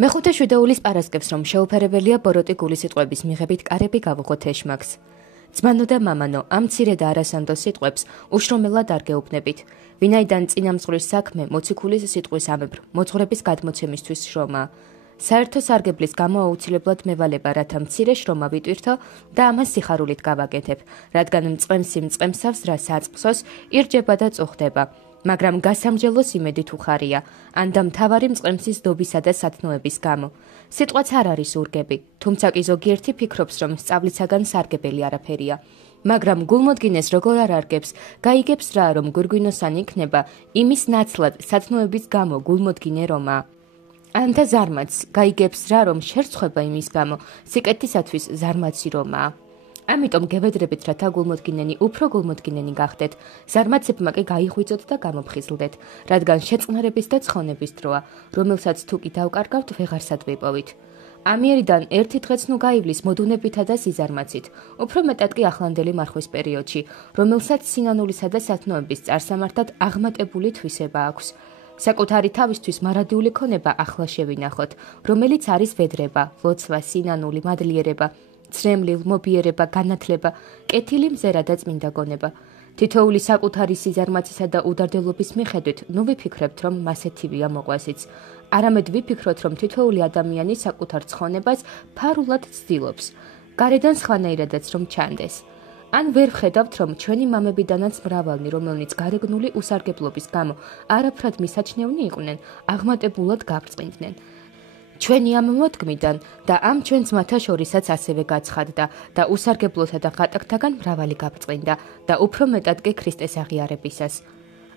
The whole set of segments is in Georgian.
მეხუთე შვიდეულის პარასკევს რომ შეუფერებელია ბოროტი გულისიტყვების მიღებით კარები გავუღოთ ეშმაკს. ძმანო და მამანო, ამ მცირე და არასანდო სიტყვებს უშრომელად არ გეუბნებით. ვინაიდან წინამძღვრის საქმე მოციქულის სიტყვის ამებრ მოძღვრების გადმოცემისთვის შრომაა. საერთო სარგებლის გამო აუცილებლად მევალება, რათა მცირე შრომა ვიტვირთო და ამას სიხარულით გავაკეთებ, რადგან მწყემსი მწყემსავს რა საწყსოს ირჯება და წუხდება. მაგრამ გასამჯელოს იმედით უხარია, ან და მთავარი მწყემსის დობისა და სათნოების გამო. სიტყვაც არ არის ურგები, თუმცა კი ზოგიერთი ფიქრობს, რომ სწავლისაგან სარგებელი არაფერია. მაგრამ გულმოდგინეს როგორ არ არგებს, გაიგებს რა, რომ გვირგვინოსანი იქნება იმის ნაცვლად სათნოების გამო გულმოდგინე რომაა. ან და ზარმაც გაიგებს რა, რომ შერცხვება იმის გამო სიკეთისათვის ზარმაცი რომაა. ამიტომ გევედრებით, რათა გულმოდგინენი უფრო გულმოდგინენი გახდეთ, ზარმაცებმა კი გაიღვიძოთ და გამოფხიზლდეთ, რადგან შეწყნარების და ცხონების დროა, რომელსაც თუ კი დავკარგავთ, ვეღარსად ვიპოვით. ამიერიდან ერთი დღეც ნუ გაივლის მოდუნებითა და სიზარმაცით, უფრო მეტად კი ახლანდელი მარხვის პერიოდში, რომელსაც სინანულისა და სათნოების წარსამართად აღმატებული თვისება აქვს. საკუთარი თავისთვის მარადიული ქონება ახლა შევინახოთ, რომელიც არის ვედრება, ლოცვა, სინანული, მადლიერება, ცრემლილ, მობიერება, განათლება, კეთილი მზერა და წმინდა გონება. თითოეული საკუთარი სიზარმაცისა და udარდელობის მიხედვით, ნუ ვიფიქრებთ, რომ მასეთივეა მოყვასიც. არამედ ვიფიქროთ, რომ თითოეული ადამიანი საკუთარ ცხონებას ფარულად ცდილობს, გარედან სხვანაირადაც რომ ჩანდეს. ან ვერ ვხედავთ, რომ ჩვენი მამებიდანაც მრავალნი, რომელნიც გარეგნული უსარგებლობის გამო არაფრად მისაჩნევნი იყვნენ, აღმატებულად გაბრწყინდნენ. ჩვენი ამ მოდგმიდან და ამ ჩვენ ძმათა შორისაც ასევე გაცხადდა და უსარგებლოთა და ღატაკთაგან მრავალი გაბრწყინდა და უფრო მეტად კი ქრისტეს აღიარებისას.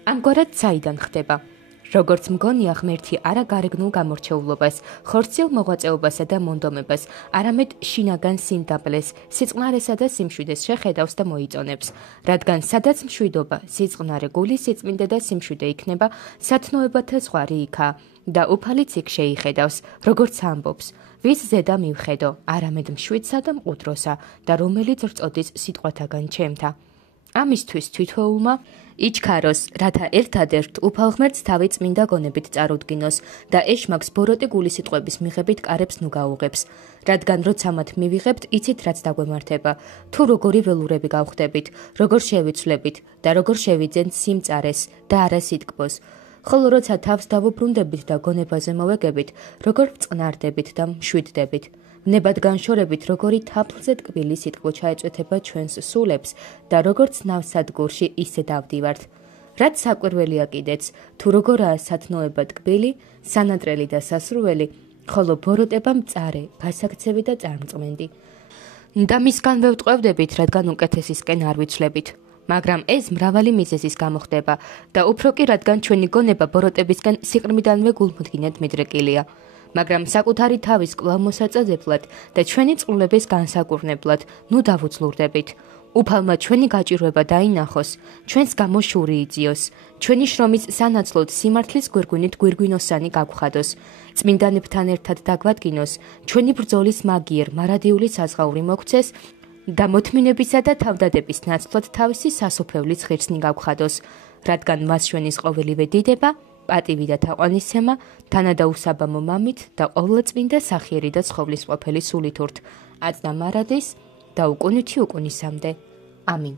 ამგვარად საიდან ხდება? როგორც მგონია ღმერთი არა გარეგნულ გამორჩეულობას, ხორციელ მოღვაწეობასა და მონდომებას, არამედ შინაგან სიმდაბლეს, სიწყნარესა და სიმშვიდეს შეხედავს და მოიწონებს, რადგან სადაც მშვიდობა, სიწყნარე, გულის სიწმინდე და სიმშვიდე იქნება, სათნოებათა ზღვარი იქაა და უფალიც იქ შეიხედავს, როგორც ამბობს, ვის ზედა მივხედო, არამედ მშვიდსა და მყუდროსა და რომელიც რწოდის სიტყვათაგან ჩემთა. ამისთვის თითოეულმა იჩქაროს, რათა ერთადერთ უფალ ღმერთს თავი წმინდა გონებით წარუდგინოს და ეშმაკს ბოროტი გულისიტყვების მიღებით კარებს ნუ გაუღებს, რადგან როცა მათ მივიღებთ, იცით რაც დაგვემართება, თუ როგორი ველურები გავხდებით, როგორ შევიცვლებით და როგორ შევიძენთ სიმწარეს და არა სიტკბოს. ხოლო როცა თავს დავუბრუნდებით და გონებაზე მოვეგებით, როგორ ვწყნარდებით და მშვიდდებით. ვნებად განშორებით, როგორი თაფლზე ტკბილი სიტყვო ჩაეწვეთება ჩვენს სულებს და როგორც ნავსადგურში ისე დავდივართ. რაც საკვირველია კიდეც, თუ როგორაა სათნოება ტკბილი, სანატრელი და სასრუველი, ხოლო ბოროტება მწარე, გასაქცევი და წარმწყმენდი. და მისგან ვევტყვევდებით, რადგან უკეთესისკენ არ ვიცვლებით. მაგრამ ეს მრავალი მიზეზის გამო ხდება და უფრო კი რადგან ჩვენი გონება ბოროტებისგან სიყრმიდანვე გულმოდგინედ მიდრეკილია. მაგრამ საკუთარი თავის კვლავ მოსაწოდებლად და ჩვენი წყლების განსაკურნებლად ნუ დავუძლურდებით. უფალმა ჩვენი გაჭირვება დაინახოს, ჩვენს გამო შური იძიოს, ჩვენი შრომის სანაცვლოდ სიმართლის გვირგვინით გვირგვინოსანი გაგვხადოს, წმინდანებთან ერთად დაგვადგინოს, ჩვენი ბრძოლის მაგიერ მარადიული საზღაური მოგვცეს და მოთმინებისა და თავდადების ნაცვლად თავისი სასופევლის ღირსნი გაგვხადოს, რადგან მას ჩვენის ყოველივე დიდება, პატივი და თაყვანისცემა, თანადა უსაბამო მამით და ყოვლადწმინდა სახიერი და ცხოვლის ყოფილი სულით ურთ, აწნა მარადის და უკუნითი უკუნისამდე. ამინ.